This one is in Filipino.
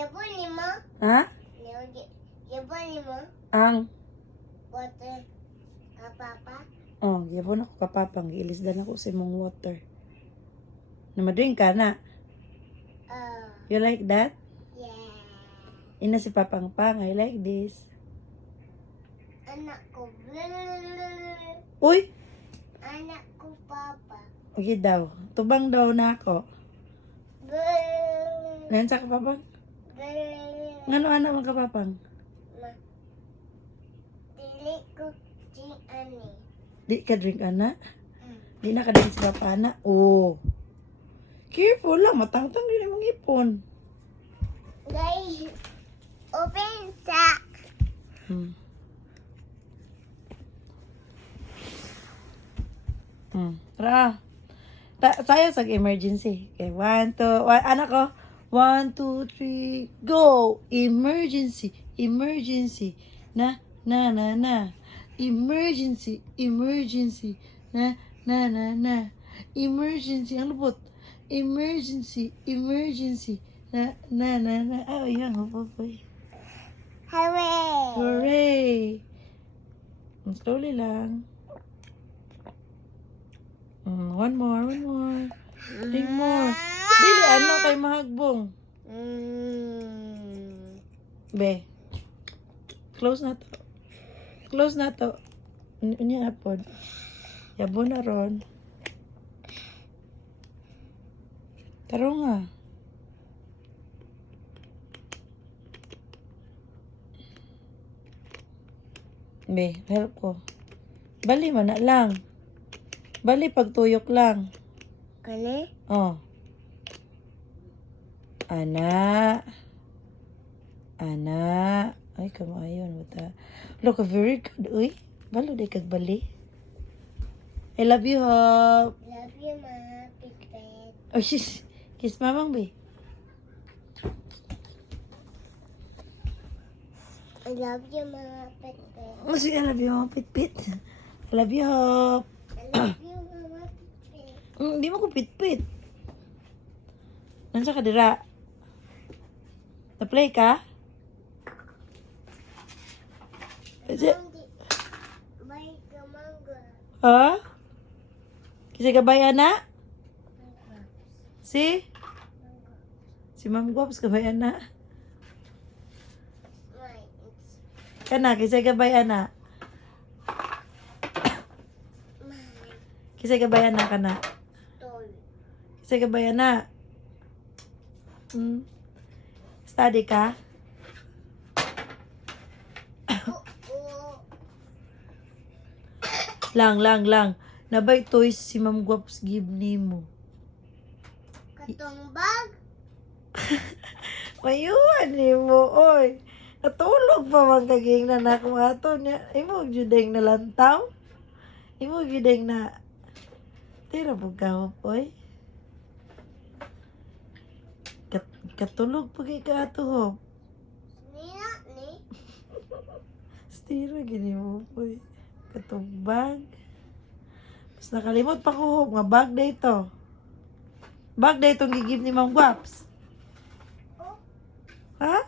Yabo ni mo. Ha? Yabo ni mo. Ang? Water. Kapapa. Oh, yabon ako kapapang. Ilisdan ako sa imong water. Namadring ka na. You like that? Yeah. Ina si Papang Pang. I like this. Anak ko. Uy! Anak ko, Papa. Okay daw. Tubang daw na ako. Nansa ka Papang? Ngano anak mo ka Papang? Dili ko si ani. Di ka drink ana? Di na ka drink si Papa ana? Oh. Careful lang. Matangtang din ang mga ipon. Guys, open sa. Tara. Tayo sa emergency. Okay, 1, 2, anak ko. 1, 2, 3, go! Emergency, emergency. Na. Emergency, emergency. Na. Emergency. Ang lupot. Emergency, emergency. Na. Oh, yan. Hopoy. Hooray! Hooray! Slowly lang. One more. Drink more. Dili, ano kay mahagbong. Be. Close na to. Close na to. Unya apod. Yabo na ron. Taro nga. Be, help ko. Bali man na lang. Bali pagtuyok lang. Kani? Oh. Ana. Ay, kamayon. Bata. Look, very good. Uy, balo day kag bali. I love you, Hop. Love you, Mama Pipet. Oh, sis. Kiss mamang, be. I love you, Mama Pipet. Oh, sige, I love you, Hop. Pit. I love you, Hop. I love you, Mama Pipet. Hindi mo ko pit. Nansa ka dira? Na-play ka? Kasi, Bye, Kamangga. ha? Kasi gabay, ana? Si Ma'am Guaps, gabay, ana? Kana, kasi gabay, ana? Kasi gabay, ana ka na? Kasi gabay, ana? Study ka? Lang. Nabay toys si Ma'am Guaps give ni mo. Katong bag? Mayuan ni mo, oy. Natulog pa man kaging na nakong ato niya. Imo judeng na lantaw. Imo judeng na tira po ka, oy. Katulog pa kay ka ato, ho. Nina, ni? Stira gini mo, oy. Katong bag. Mas nakalimot pa ko, nga bag na ito. Bag na itong gigib ni Ma'am Guaps. Oh. Ha?